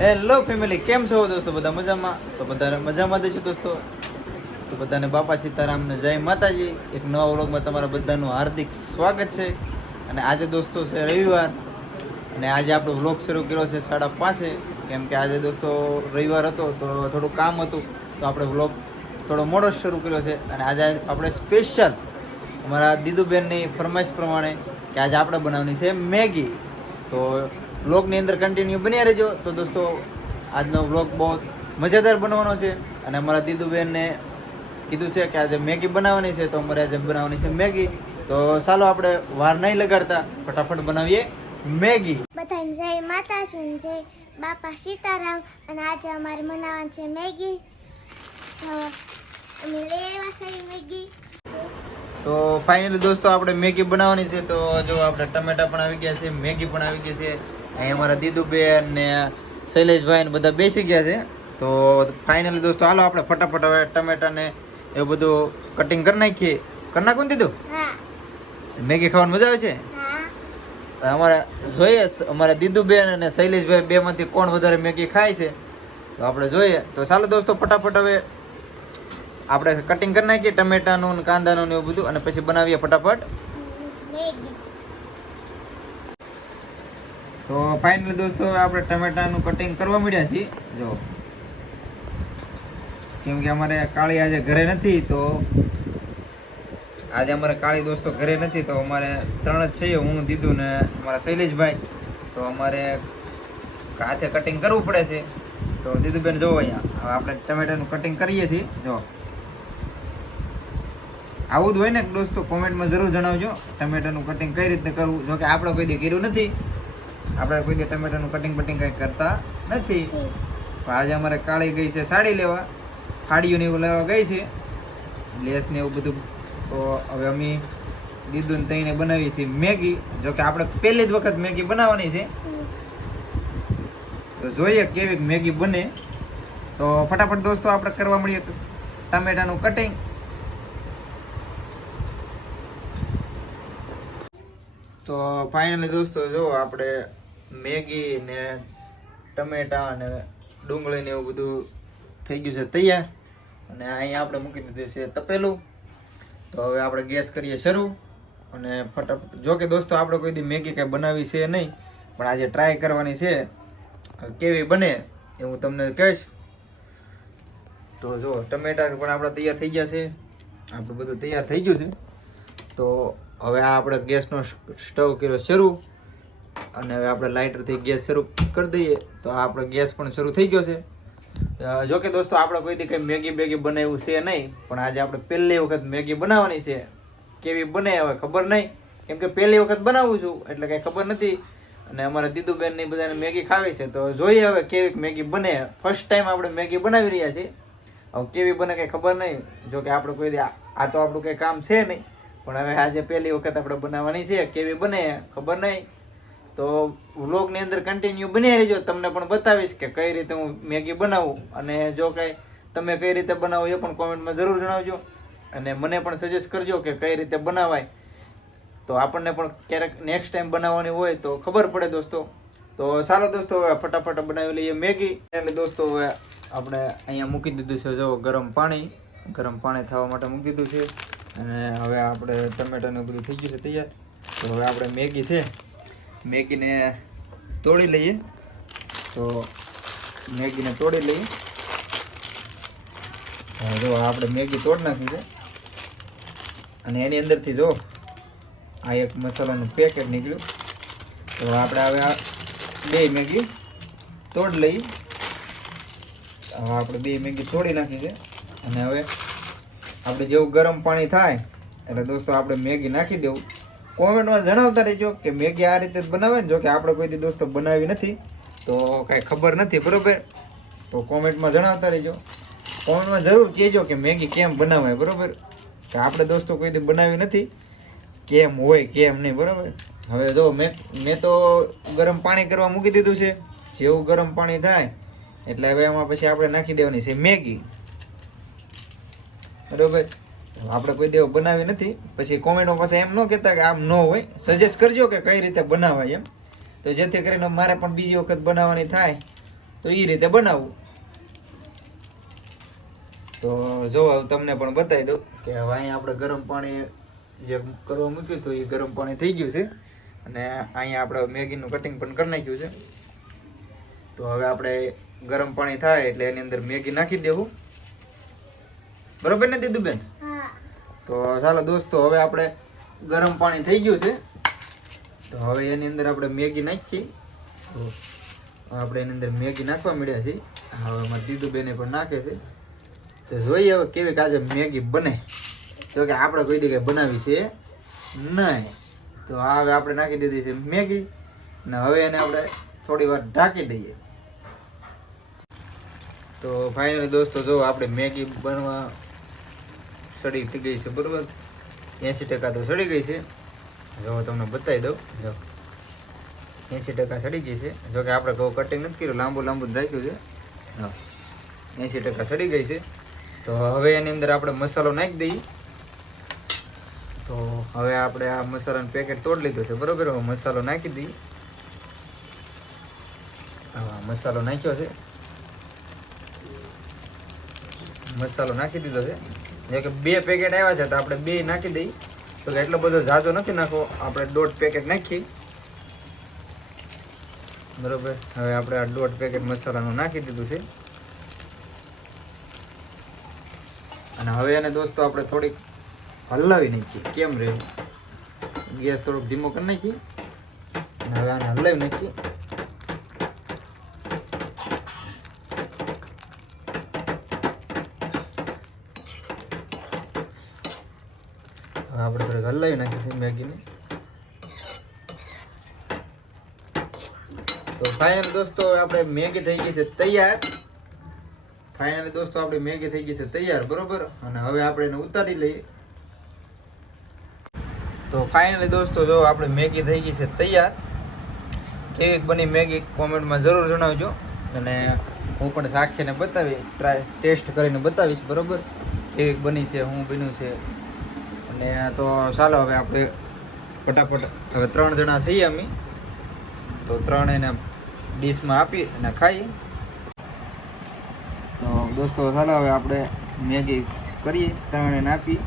Hello family કેમ છો દોસ્તો? બધા મજામાં? તો બધા મજામાં જ છો દોસ્તો. તો બધાને બાપા સીતારામને જય માતાજી. એક નવા વ્લોગમાં તમારા બધાનું હાર્દિક સ્વાગત છે. અને આજે દોસ્તો છે રવિવાર. અને આજે આપણો વ્લોગ શરૂ કર્યો છે સાડા પાંચે. કેમ કે આજે દોસ્તો રવિવાર હતો, તો થોડું કામ હતું. તો આપણે વ્લોગ થોડો મોડો શરૂ કર્યો છે. અને આજે આપણે સ્પેશિયલ અમારા દીદુબેનની ફરમાઈશ પ્રમાણે કે આજે આપણે બનાવવાની છે મેગી. તો વ્લોગની અંદર કન્ટિન્યુ બન્યા રહેજો. તો દોસ્તો આજનો બ્લોગ બહુ મજેદાર બનવાનો છે. અને અમારા દીદુબેનને કીધું છે કે આજે મેગી બનાવવાની છે તો અમારે આજે બનાવવાની છે મેગી. તો ચાલો આપણે વાર નહીં લગાડતા ફટાફટ બનાવીએ મેગી. બધાને જય માતાજી જય બાપા સીતારામ. અને આજે અમારે બનાવવાનું છે મેગી. અમે લઈ આવ્યા છે મેગી. તો ફાઇનલી દોસ્તો આપણે મેગી બનાવવાની છે. તો જો આપણે ટમેટા પણ આવી ગયા છે મેગી પણ આવી ગઈ છે. અહીં અમારા દીદુબેન ને શૈલેષભાઈ ને બધા બેસી ગયા છે. તો ફાઇનલી દોસ્તો હાલો આપણે ફટાફટ હવે ટમેટા ને એવું બધું કટિંગ કરી નાખીએ. કરી નાખું દીધું મેગી ખાવાની મજા આવે છે? અમારે જોઈએ અમારા દીદુબેન અને શૈલેષભાઈ બે માંથી કોણ વધારે મેગી ખાય છે? તો આપણે જોઈએ. તો ચાલો દોસ્તો ફટાફટ હવે આપણે કટિંગ કરી નાખીએ ટમેટાનું ને કાંદાનું ને એવું બધું અને પછી બનાવીએ ફટાફટ. મેગી. તો ફાઇનલી દોસ્તો, હવે આપણે ટમેટાનું કટિંગ કરવા મળ્યા છીએ. જો, કેમ કે અમારે કાળી આજે ઘરે નથી, તો આજે અમારે કાળી દોસ્તો ઘરે નથી, તો અમારે ત્રણ જ છે, હું દીધું ને અમારા શૈલેષભાઈ. તો અમારે હાથે કટિંગ કરવું પડે છે. તો દીદુબેન જોવો અહીંયા, હવે આપણે ટમેટાનું કટિંગ કરીએ છીએ. જો. આવું જ હોય ને દોસ્તો કોમેન્ટમાં જરૂર જણાવજો, ટમેટાનું કટિંગ કઈ રીતે કરવું? જોકે આપણે કોઈ દી કર્યું નથી. આપણે કોઈ દી ટમેટાનું કટિંગ બટિંગ કંઈ કરતા નથી. તો આજે અમારે કાળી ગઈ છે સાડી લેવા. સાડીઓને એવું લેવા ગઈ છે. લેસ ને એવું બધું. તો હવે અમે દીદુને તઈને બનાવીએ છીએ મેગી. જો કે આપણે પહેલી જ વખત મેગી બનાવવાની છે. તો જોઈએ કેવી મેગી બને. તો ફટાફટ દોસ્તો આપણે કરવા મળીએ ટામેટાનું કટિંગ તો ફાઇનલી દોસ્તો જો આપણે મેગી ને ટમેટા ને ડુંગળી ને એવું બધું થઈ ગયું છે તૈયાર. અને અહીંયા આપણે મૂકી દીધું છે તપેલું. તો હવે આપણે ગેસ કરીએ શરૂ. અને ફટાફટ, જો કે દોસ્તો, આપણે કોઈ દી મેગી કંઈ બનાવી છે નહીં, પણ આજે ટ્રાય કરવાની છે. કેવી બને એ હું તમને કહીશ. તો જો, ટમેટા પણ આપણા તૈયાર થઈ ગયા છે. આપણું બધું તૈયાર થઈ ગયું છે. તો હવે આ આપણે ગેસનો સ્ટવ કર્યો શરૂ. અને હવે આપણે લાઇટરથી ગેસ શરૂ કરી દઈએ. તો આપણો ગેસ પણ શરૂ થઈ ગયો છે. જો કે દોસ્તો, આપણે કોઈ દી કંઈ મેગી બેગી બનાવ્યું છે નહીં, પણ આજે આપણે પહેલી વખત મેગી બનાવવાની છે. કેવી બને હવે ખબર નહીં. કેમ કે પહેલી વખત બનાવું છું, એટલે કંઈ ખબર નથી. અને અમારા દીદુબેનની બધાને મેગી ખાવી છે. તો જોઈએ હવે કેવી મેગી બને. ફર્સ્ટ ટાઈમ આપણે મેગી બનાવી રહ્યા છીએ. હવે કેવી બને કંઈ ખબર નહીં. જો કે આપણે કોઈ આ તો આપણું કંઈ કામ છે નહીં. પણ હવે આજે પહેલી વખત આપણે બનાવવાની છે. કેવી બને ખબર નહીં. તો વ્લોગની અંદર કન્ટિન્યુ બની રહેજો. તમને પણ બતાવીશ કે કઈ રીતે હું મેગી બનાવું અને જો કંઈ તમે કઈ રીતે બનાવો એ પણ કોમેન્ટમાં જરૂર જણાવજો. અને મને પણ સજેસ્ટ કરજો કે કઈ રીતે બનાવાય. તો આપણને પણ ક્યારેક નેક્સ્ટ ટાઈમ બનાવવાની હોય તો ખબર પડે દોસ્તો. તો ચાલો દોસ્તો, હવે ફટાફટ બનાવી લઈએ મેગી. એટલે દોસ્તો, હવે આપણે અહીંયા મૂકી દીધું છે જો ગરમ પાણી. ગરમ પાણી થવા માટે મૂકી દીધું છે. અને હવે આપણે ટમેટાનું બધું થઈ ગયું છે તૈયાર. તો હવે આપણે મેગી છે મેગીને તોડી લઈએ. તો મેગીને તોડી લઈએ. જો આપણે મેગી તોડી નાખી છે. અને એની અંદરથી જો આ એક મસાલાનું પેકેટ નીકળ્યું. તો આપણે હવે આ બે મેગી તોડી લઈએ. હવે આપણે બે મેગી તોડી નાખી છે. અને હવે આપણે જેવું ગરમ પાણી થાય, એટલે દોસ્તો આપણે મેગી નાખી દેવું. કોમેન્ટમાં જણાવતા રહેજો કે મેગી આ રીતે બનાવે ને જો કે આપણે કોઈ દોસ્તો બનાવી નથી, તો કાંઈ ખબર નથી, બરાબર? તો કોમેન્ટમાં જણાવતા રહેજો. કોમેન્ટમાં જરૂર કહેજો કે મેગી કેમ બનાવાય, બરાબર? કે આપણે દોસ્તો કોઈ દી બનાવી નથી, કેમ હોય, કેમ નહીં, બરાબર? હવે જો મેં મેં તો ગરમ પાણી કરવા મૂકી દીધું છે, જેવું ગરમ પાણી થાય, એટલે હવે એમાં પછી આપણે નાખી દેવાની છે મેગી. બરોબર? આપણે કોઈ દેવ બનાવી નથી. પછી કોમેન્ટમાં પાસે એમ ન કહેતા કે આમ ન હોય. સજેસ્ટ કરજો કે કઈ રીતે બનાવાય એમ. તો જેથી કરીને મારે પણ બીજી વખત બનાવવાની થાય, તો એ રીતે બનાવવું તો જો તમને પણ બતાવી દઉં કે હવે અહીંયા આપણે ગરમ પાણી જે કરવા મૂક્યું હતું એ ગરમ પાણી થઈ ગયું છે. અને અહીંયા આપણે મેગીનું કટિંગ પણ કરી નાખ્યું છે. તો હવે આપણે ગરમ પાણી થાય એટલે એની અંદર મેગી નાખી દેવું. બરોબર ને, દીદુબેન? તો ચાલો દોસ્તો, હવે આપણે ગરમ પાણી થઈ ગયું છે. તો હવે એની અંદર આપણે મેગી નાખીએ. તો આપણે એની અંદર મેગી નાખવા મળ્યા છીએ. હવે અમારે દીદુબેને પણ નાખે છે. તો જોઈએ હવે કેવી કાજે મેગી બને. તો કે આપણે કોઈ દી કઈ બનાવી છે નહીં. તો હવે આપણે નાખી દીધી છે મેગી. ને હવે એને આપણે થોડી વાર ઢાંકી દઈએ. તો ફાઇનલી દોસ્તો, જો આપણે મેગી બનવા સડી થઈ ગઈ છે, બરાબર? એંસી ટકા તો સડી ગઈ છે. જો હું તમને બતાવી દઉં, જો. એંસી ટકા સડી ગઈ છે. જો કે આપણે કહું કટિંગ નથી કર્યું, લાંબુ લાંબુ જ રાખ્યું છે. હા એંસી ટકા સડી ગઈ છે. તો હવે એની અંદર આપણે મસાલો નાખી દઈએ. તો હવે આપણે આ મસાલાનું પેકેટ તોડી લીધું છે, બરોબર? હવે મસાલો નાખી દઈએ. હા, મસાલો નાખ્યો છે. મસાલો નાખી દીધો છે. કે બે પેકેટ આવ્યા છે તો આપણે બે નાખી દઈએ તો એટલો બધો ઝાઝો નથી નાખવો, આપણે દોઢ પેકેટ નાખીએ બરોબર? હવે આપણે આ દોઢ પેકેટ મસાલાનું નાખી દીધું છે. અને હવે એને દોસ્તો આપણે થોડીક હલાવી નાખીએ. કેમ રહે ગેસ થોડોક ધીમો કરી નાખીએ. અને હવે આને હલાવી નાખીએ. આપણે થોડીક હલાવી નાખીશું મેગીને. તો ફાઇનલ દોસ્તો, આપણે મેગી થઈ ગઈ છે તૈયાર. ફાઇનલી દોસ્તો, આપણી મેગી થઈ ગઈ છે તૈયાર, બરોબર? અને હવે આપણે એને ઉતારી લઈએ. તો ફાઇનલી દોસ્તો, જો આપણે મેગી થઈ ગઈ છે તૈયાર. કેવી બની મેગી, કોમેન્ટમાં જરૂર જણાવજો. અને હું પણ સાખીને બતાવી ટ્રાય ટેસ્ટ કરીને બતાવીશ, બરોબર? કેવી બની છે હું બન્યું છે? અને તો ચાલો હવે આપણે ફટાફટ, હવે ત્રણ જણા છીએ અમે. તો ત્રણ એને ડીશમાં આપી અને ખાઈએ. તો દોસ્તો, ચાલો હવે આપણે મેગી કરીએ, ત્રણ એને આપી.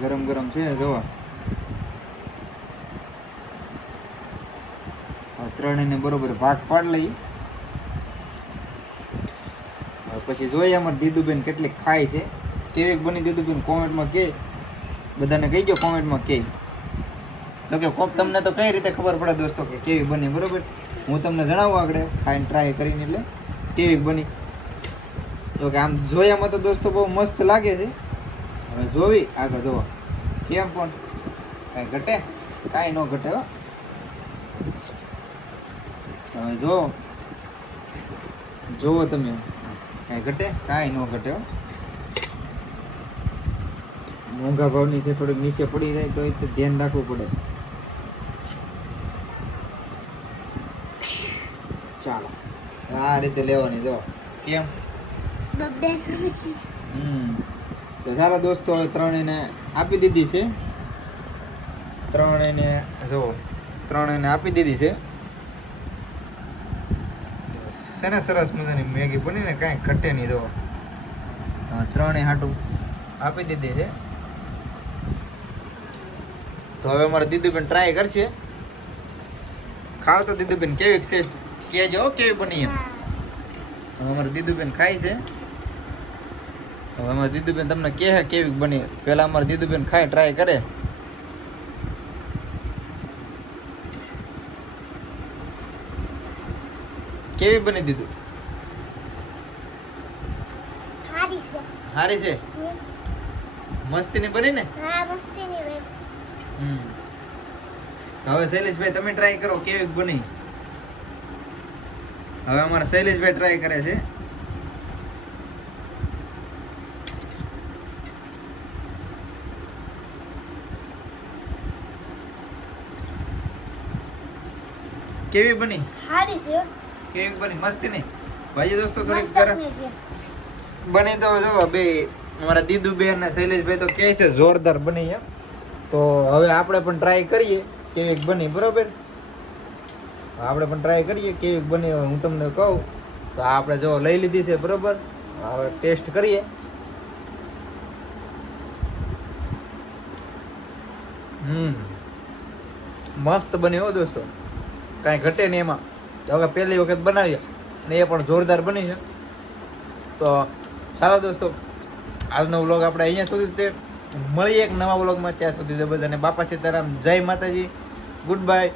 ગરમ ગરમ છે, જોવા. ત્રણેયને બરોબર ભાગ પાડ લઈએ. પછી જોઈએ અમારે દીદુબેન કેટલી ખાય છે. કેવી બની દીધું પણ કોમેન્ટમાં કે, બધાને કહી દો કોમેન્ટમાં કે. તો કે, કોક તમને તો કઈ રીતે ખબર પડે દોસ્તો કે કેવી બની, બરોબર? હું તમને જણાવું આગળ, ખાઈને ટ્રાય કરીને એટલે કેવી બની. તો કે આમ જોયામાં તો દોસ્તો બહુ મસ્ત લાગે છે. હવે જોવી, આગળ જોવા. કેમ પણ? કાંઈ ઘટે? કાંઈ ન ઘટે હો. હવે જો, જોવો તમે. કાંઈ ઘટે? કાંઈ ન ઘટે હો. મોંઘા ભાવની છે થોડીક નીચે પડી જાય તો એ તો ધ્યાન રાખવું પડે. ચાલો આ રીતે લેવાની જો. કેમ? હમ. તો ચાલો દોસ્તો હવે ત્રણેયને આપી દીધી છે. ત્રણેયને જો ત્રણેયને આપી દીધી છે. છે ને સરસ મજાની મેગી બની ને કાંઈ ઘટે નહીં જો. હા, ત્રણે હાટું આપી દીધી છે. તો હવે અમારે દીદીબેન ટ્રાય કરશે. ખાવ તો દીદીબેન કેવી છે? કેજો કેવી બની એમ. હવે અમારે દીદીબેન ખાય છે. હવે અમારે દીદીબેન તમને કહે કેવી બની. પહેલા અમારે દીદીબેન ખાય ટ્રાય કરે. કેવી બની દીધું સારી છે. મસ્તી ની બની ને? હા મસ્તી ની હવે શૈલેષભાઈ તમે ટ્રાય કરો કેવી બની. હવે અમારા શૈલેષભાઈ ટ્રાય કરે છે. કેવી બની? સારી છે. કેવી બની? મસ્તી ને ભાઈ દોસ્તો થોડીક ગરમ બની તો જો બે અમારા દીદુબેન ને શૈલેષભાઈ તો કહે છે જોરદાર બની એમ. તો હવે આપણે પણ ટ્રાય કરીએ કેવી બની, બરોબર? આપણે પણ ટ્રાય કરીએ કેવી બને હું તમને કહું, તો આપણે જો લઈ લીધી છે, બરોબર? હવે ટેસ્ટ કરીએ. હમ. મસ્ત બને હો દોસ્તો. કાંઈ ઘટે નહીં એમાં. તો હવે પહેલી વખત બનાવીએ, અને એ પણ જોરદાર બની છે. તો ચાલો દોસ્તો, આજનો વ્લોગ આપણે અહીંયા સુધી તે મળીએ એક નવા વ્લોગમાં ત્યાં સુધી બધાને બાપા સીતારામ જય માતાજી. Good bye